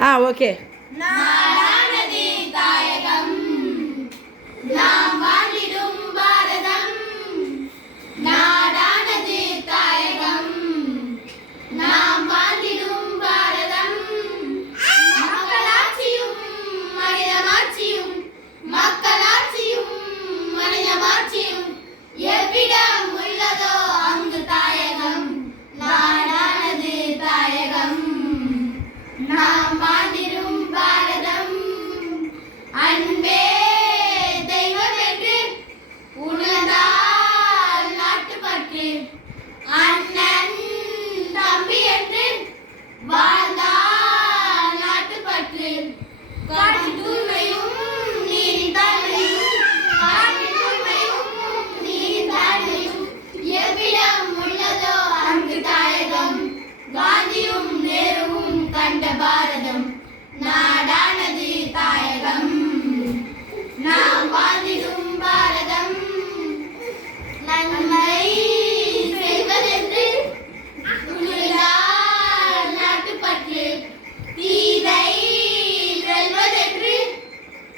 Okay. நாடானது தாயகம், நாம் வாழ்ந்திடும் பாரதம். நாடானது தாயகம், நாம் வாழ்ந்திடும் பாரதம். மக்களாட்சியும் மனிதமாட்சியும், மக்களாட்சியும் மனிதமாட்சியும் எவ்விடம் உள்ளதோ அங்கு தாயகம். நாடானது தாயகம், நாம் வாழ்ந்திடும் பாரதம். அன்பே தெய்வம் என்று உணர்ந்தால் நாட்டுப்பற்று, அண்ணன் தம்பி என்று வாழ்ந்தால் நாட்டுப்பற்று. காற்றின் தூய்மையும் நீரின் தாழ்மையும், காற்றின் தூய்மையும் நீரின் தாழ்மையும் எவ்விடம் உள்ளதோ அங்கு தாயகம். காந்தியும் நேருவும் கண்ட பாரதம். நாடானது தாயகம், நாம் வாழ்ந்திடும் பாரதம். நன்மை செய்வதென்று துணிந்தால் நாட்டுப்பற்று, தீதை வெல்வதென்று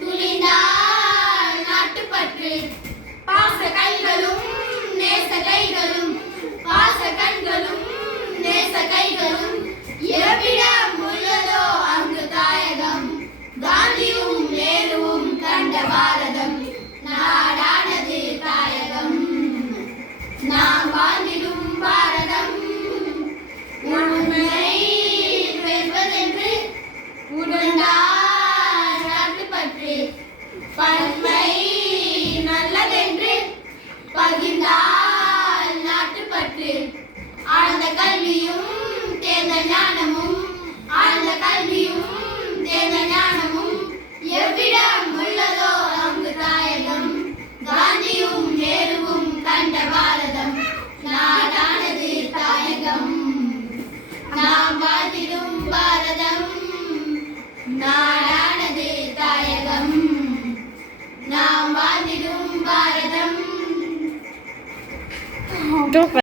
துணிந்தால் நாட்டுப்பற்று. பாச கைகளும் நேச கைகளும், பாச கண்களும் நேச கைகளும் எவ்விடம் உள்ளதோ அங்கு தாயகம். காந்தியும் நேருவும் கண்ட பாரதம். நாடானது தாயகம், நாம் வாழ்ந்திடும் பாரதம். உண்மை வெல்வதென்று உணர்ந்தால் நாட்டுப்பற்று, பன்மை நல்லதென்று பகிர்ந்தால் நாட்டுப்பற்று. ஆழ்ந்த கல்வியும் தேர்ந்த ஞானமும், ஆழ்ந்த கல்வியும் தேர்ந்த ஞானமும் எவ்விடம் உள்ளதோ அங்கு தாயகம். காந்தியும் நேருவும் கண்ட பாரதம். நாடானது தாயகம், நாம் வாழ்ந்திடும் பாரதம். நாடானது தாயகம், நாம் வாழ்ந்திடும் பாரதம்.